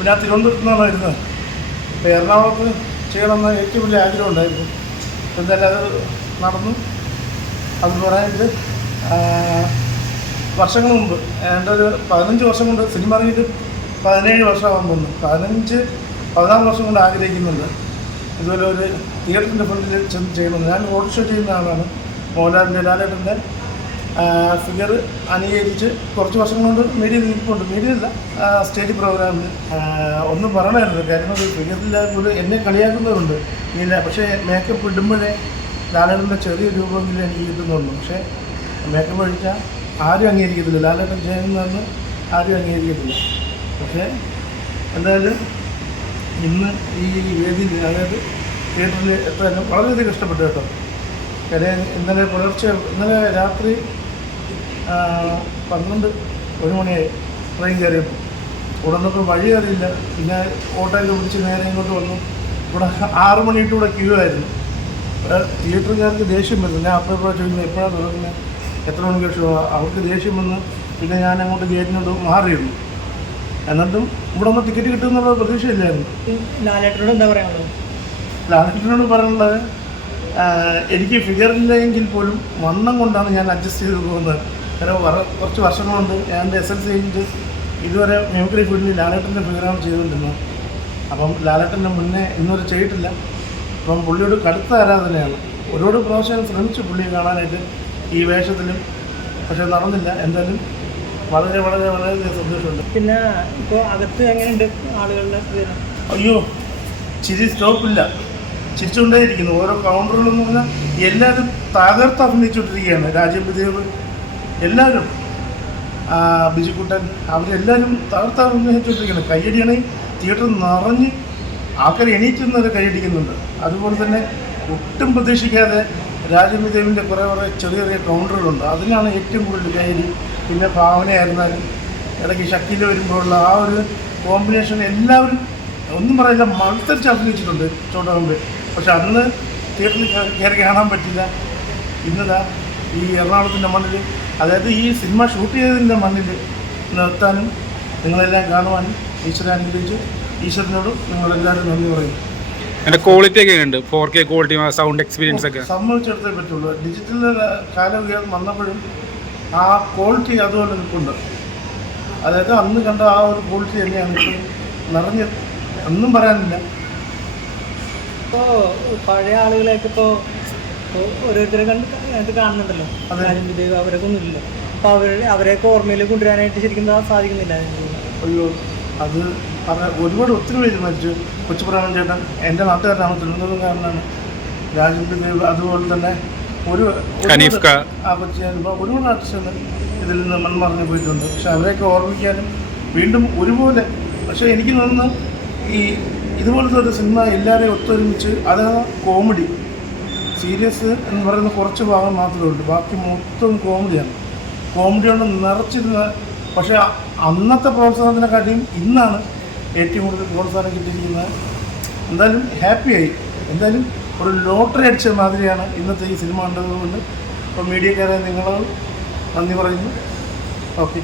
അപ്പോൾ ഞാൻ തിരുവനന്തപുരത്ത് നിന്നാണ് വരുന്നത്. അപ്പോൾ എറണാകുളത്ത് ചെയ്യണമെന്ന് ഏറ്റവും വലിയ ആഗ്രഹം ഉണ്ടായിരുന്നു. എന്തായാലും അത് നടന്നു. അത് പറയാനായിട്ട് വർഷങ്ങൾ മുമ്പ് എന്റെ ഒരു പതിനഞ്ച് വർഷം കൊണ്ട് സിനിമ ഇറങ്ങിയിട്ട് പതിനേഴ് വർഷമാകാൻ പോകുന്നു. പതിനഞ്ച് പതിനാറ് വർഷം കൊണ്ട് ആഗ്രഹിക്കുന്നുണ്ട്. ഇതുപോലെ ഒരു തിയേറ്ററിന്റെ ഫ്രണ്ടിൽ ചെന്ന് ചെയ്യണമെന്ന്. ഞാൻ റോഡ് ഷോ ചെയ്യുന്ന ആളാണ്. മോഹൻലാലിന്റെ ലാലേട്ടന്റെ ഫിഗർ അനുകരിച്ച് കുറച്ച് വർഷം കൊണ്ട് മീഡിയ നിൽപ്പുണ്ട്. അല്ല സ്റ്റേജ് പ്രോഗ്രാമിൽ ഒന്നും പറയണമായിരുന്നു. കാര്യം ഒരു പോലും എന്നെ കളിയാക്കുന്നവരുണ്ട്. ഇല്ല പക്ഷേ മേക്കപ്പ് ഇടുമ്പോഴേ ലാലേട്ടന്റെ ചെറിയ രൂപമെങ്കിലും എനിക്ക് കിട്ടുന്നുള്ളൂ. പക്ഷേ മേക്കപ്പ് അഴിച്ചാൽ ആരും അംഗീകരിക്കത്തില്ല. ലാലേട്ടൻ ചെയ്യുന്നതെന്ന് ആരും അംഗീകരിക്കത്തില്ല. പക്ഷേ എന്തായാലും ഇന്ന് ഈ വേദിയിൽ അതായത് തിയേറ്ററിൽ എത്താനും വളരെയധികം ഇഷ്ടപ്പെട്ടു കേട്ടോ. ഇന്നലെ പുലർച്ചെ ഇന്നലെ രാത്രി പന്ത്രണ്ട് ഒരു മണിയായി ട്രെയിൻ കയറിയപ്പോൾ ഇവിടെ നിന്നപ്പോൾ വഴി അറിയില്ല. പിന്നെ ഓട്ടോയിൽ പിടിച്ച് നേരെ ഇങ്ങോട്ട് വന്നു. ഇവിടെ ആറ് മണിയിട്ട് ഇവിടെ ക്യൂ ആയിരുന്നു. തിയേറ്ററുകാർക്ക് ദേഷ്യം വരുന്നു ഞാൻ അപ്പോൾ ഇപ്പോൾ ചോദിക്കുന്നത് എപ്പോഴാണ് തുടങ്ങുന്നത് എത്ര മണിക്ക് ഷോ അവർക്ക് ദേഷ്യം വന്ന്. പിന്നെ ഞാൻ അങ്ങോട്ട് ഗേറ്റിനോട് മാറിയിരുന്നു. എന്നിട്ടും ഇവിടെ ഒന്ന് ടിക്കറ്റ് കിട്ടുമെന്നുള്ള പ്രതീക്ഷയില്ലായിരുന്നു. ലാലേട്ടനോട് എന്താ പറയാനുള്ളത്? ലാലേട്ടനോട് പറയാനുള്ളത് എനിക്ക് എനിക്ക് ഫിഗറില്ലെങ്കിൽ പോലും വണ്ണം കൊണ്ടാണ് ഞാൻ അഡ്ജസ്റ്റ് ചെയ്ത് പോകുന്നത്. കാരണം വറ- കുറച്ച് വർഷങ്ങൾ കൊണ്ട് ഞാൻ എസ് എൽ സി കഴിഞ്ഞിട്ട് ഇതുവരെ മ്യൂക്കറി ഫീൽഡിൽ ലാലേട്ടന്റെ പ്രോഗ്രാം ചെയ്തുകൊണ്ടിരുന്നു. അപ്പം ലാലേട്ടന്റെ മുന്നേ ഇന്നുവരെ ചെയ്തിട്ടില്ല. അപ്പം പുള്ളിയോട് കടുത്ത ആരാധനയാണ്. ഒരുപാട് പ്രാവശ്യം ശ്രമിച്ചു പുള്ളിയെ കാണാനായിട്ട് ഈ വേഷത്തിലും പക്ഷേ നടന്നില്ല. എന്തായാലും വളരെ വളരെ വളരെ സന്തോഷമുണ്ട്. പിന്നെ ഇപ്പോൾ അകത്ത് എങ്ങനെയുണ്ട് ആളുകളുടെ അയ്യോ ചിരി സ്റ്റോപ്പില്ല. ചിരിച്ചുകൊണ്ടേയിരിക്കുന്നു. ഓരോ കൗണ്ടറുകളെന്ന് പറഞ്ഞാൽ എല്ലാവരും തകർത്ത് അഭിനയിച്ചുകൊണ്ടിരിക്കുകയാണ്. രാജ്യം വിദേവ് എല്ലാവരും ബിജുക്കുട്ടൻ അവരെല്ലാവരും തകർത്ത് ഉന്നയിച്ചുകൊണ്ടിരിക്കുന്നത് കയ്യടിയാണെങ്കിൽ തിയേറ്റർ നിറഞ്ഞ് ആൾക്കാർ എണീറ്റുന്നവരെ കയ്യടിക്കുന്നുണ്ട്. അതുപോലെ തന്നെ ഒട്ടും പ്രതീക്ഷിക്കാതെ രാജമിദേവിന്റെ കുറേ കുറേ ചെറിയ ചെറിയ കൗണ്ടറുകളുണ്ട് അതിനാണ് ഏറ്റവും കൂടുതൽ കയ്യടി. പിന്നെ ഭാവനയായിരുന്നാലും ഇടയ്ക്ക് ശക്തിയിൽ വരുമ്പോഴുള്ള ആ ഒരു കോമ്പിനേഷൻ എല്ലാവരും ഒന്നും പറയില്ല മത്സരിച്ച് അഭിനയിച്ചിട്ടുണ്ട് ചോട്ടാകുമ്പോൾ പക്ഷെ അന്ന് തിയേറ്ററിൽ കയറി കാണാൻ പറ്റില്ല. ഇന്നതാ ഈ എറണാകുളത്തിന്റെ മണ്ണിൽ അതായത് ഈ സിനിമ ഷൂട്ട് ചെയ്തതിന്റെ മണ്ണിൽ നിർത്താനും നിങ്ങളെല്ലാം കാണുവാനും ഈശ്വരൻ അനുഗ്രഹിച്ച്. ഈശ്വരനോട് നിങ്ങളെല്ലാവരും നന്ദി പറയും. അതിന്റെ ക്വാളിറ്റി ഒക്കെ ഉണ്ട് four K quality sound experience ഒക്കെ? സംബന്ധിച്ചിടത്തേ പറ്റുള്ളൂ. ഡിജിറ്റൽ കാലം ഉയർന്ന് വന്നപ്പോഴും ആ ക്വാളിറ്റി അതുപോലെ നിൽപ്പുണ്ട്. അതായത് അന്ന് കണ്ട ആ ഒരു ക്വാളിറ്റി തന്നെയാണ് ഇപ്പം നിറഞ്ഞ് ഒന്നും പറയാനില്ല. ഇപ്പോൾ പഴയ ആളുകളെയൊക്കെ ഇപ്പോൾ ഓരോരുത്തരെ കണ്ട് അത് കാണുന്നുണ്ടല്ലോ. അതെ. രാജൻ വിദേവ് അവരൊക്കെ ഒന്നുമില്ലല്ലോ അപ്പൊ അപ്പോൾ അവർ അവരെയൊക്കെ ഓർമ്മയിൽ കൊണ്ടുവരാനായിട്ട് ശരിക്കും സാധിക്കുന്നില്ല. അയ്യോ അത് പറഞ്ഞ ഒരുപാട് ഒത്തിരി പേര് മരിച്ചു. കൊച്ചുപ്രാമൻ ചേട്ടൻ എന്റെ നാട്ടുകാരനാണ് തിരുവനന്തപുരംകാരനാണ് രാജേന്ദ്ര ദേവ് അതുപോലെ തന്നെ ഒരു ഒരുപാട് ആർട്ടിസ്റ്റ് ഇതിൽ നിന്ന് മൺമറഞ്ഞു പോയിട്ടുണ്ട്. പക്ഷെ അവരെയൊക്കെ ഓർമ്മിക്കാനും വീണ്ടും ഒരുപോലെ പക്ഷെ എനിക്ക് തോന്നുന്നു ഈ ഇതുപോലത്തെ ഒരു സിനിമ എല്ലാവരെയും ഒത്തൊരുമിച്ച് അതാണ് കോമഡി സീരിയസ് എന്ന് പറയുന്ന കുറച്ച് ഭാഗം മാത്രമേ ഉള്ളൂ. ബാക്കി മൊത്തം കോമഡിയാണ് കോമഡി കൊണ്ട് നിറച്ചിരുന്ന പക്ഷേ അന്നത്തെ പ്രോത്സാഹനത്തിനെക്കാട്ടിയും ഇന്നാണ് ഏറ്റവും കൂടുതൽ പ്രോത്സാഹനം കിട്ടിയിരിക്കുന്നത്. എന്തായാലും ഹാപ്പിയായി. എന്തായാലും ഒരു ലോട്ടറി അടിച്ച മാതിരിയാണ് ഇന്നത്തെ ഈ സിനിമ കണ്ടതുകൊണ്ട്. അപ്പോൾ മീഡിയക്കാരെ നിങ്ങളോട് നന്ദി പറയുന്നു. ഓക്കെ.